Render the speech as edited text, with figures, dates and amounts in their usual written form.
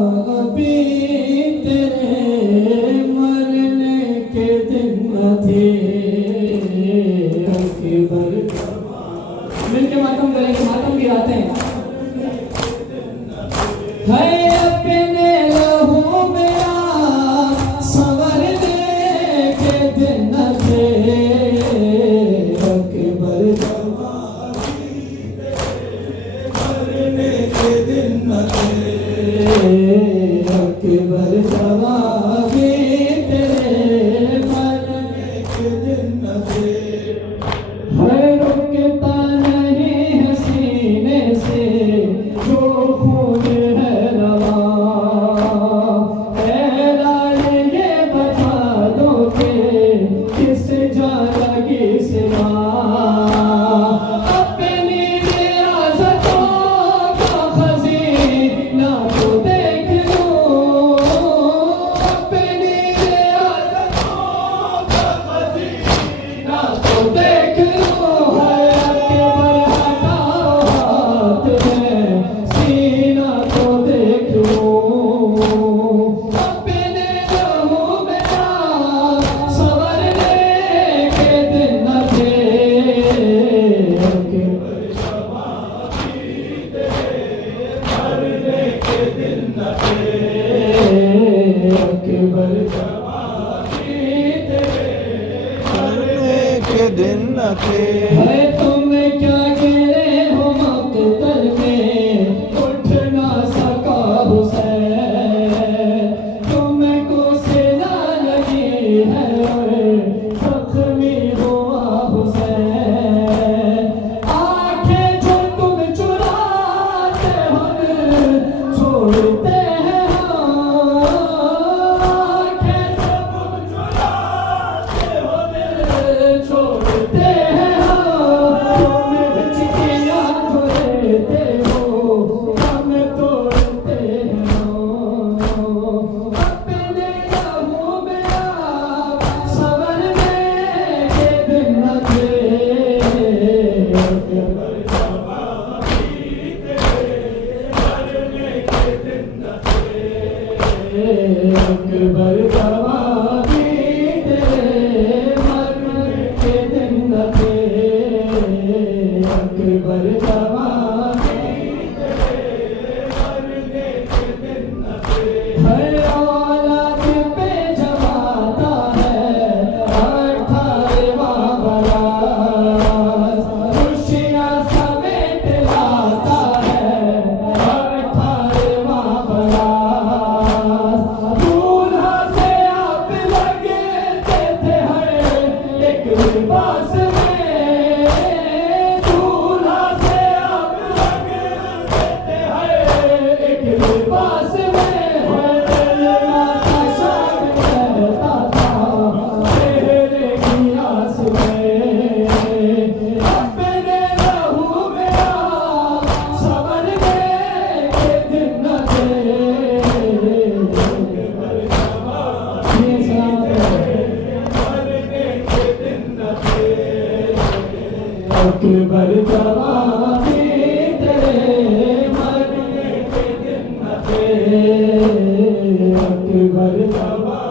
अभी तेरे मरने के दिन न थे अकबर। मिलके मातम करेंगे, मातम गिराते हैं। है अपने लहू मेरा संवरने के दिन न थे अकबर। मरने के दिन न थे अकबर। जवाबी तेरे मरने के दिन न थे। है रुकता नहीं है सीने से जो खून है रवा। ऐ लाल ये बता दो कि किस जा लगी सिवा। अपनी रियासतों का खजीना तो देख लो। अपनी रियासतों का खजीना तो देख लो। दिन न थे। है तुम क्या गिरे हो मकतल में उठ ना सका हुसैन। तुमको सिला लगी है और जख्मी हुआ हुसैन। आंखें जो तुम चुराते हो छोड़ते हैं आंखें जो तुम चुराते हो छोड़ते हैं। तुम चिड़िया छोड़ते हो हम तोड़ते हो। अपने लहू मेरा संवरने के दिन न थे अकबर। जवाबी तेरे मरने के दिन न थे अकबर। जवाबी तेरे मरने के दिन न थे अकबर। जवाबी तेरे मरने के दिन न थे। हर औलाद पे जमाता है 18वां बरस। खुशियाँ समेत लाता है 18वां बरस। दूल्हा से आप लगते थे हर एक लिबास में। दूल्हा से आप लगते थे हर एक लिबास में। हर माता शान रहता था तेरे की आस में। अपने लहू मेरा संवरने के दिन न थे अकबर। जवाबी तेरे मरने के दिन न थे अकबर। जवाबी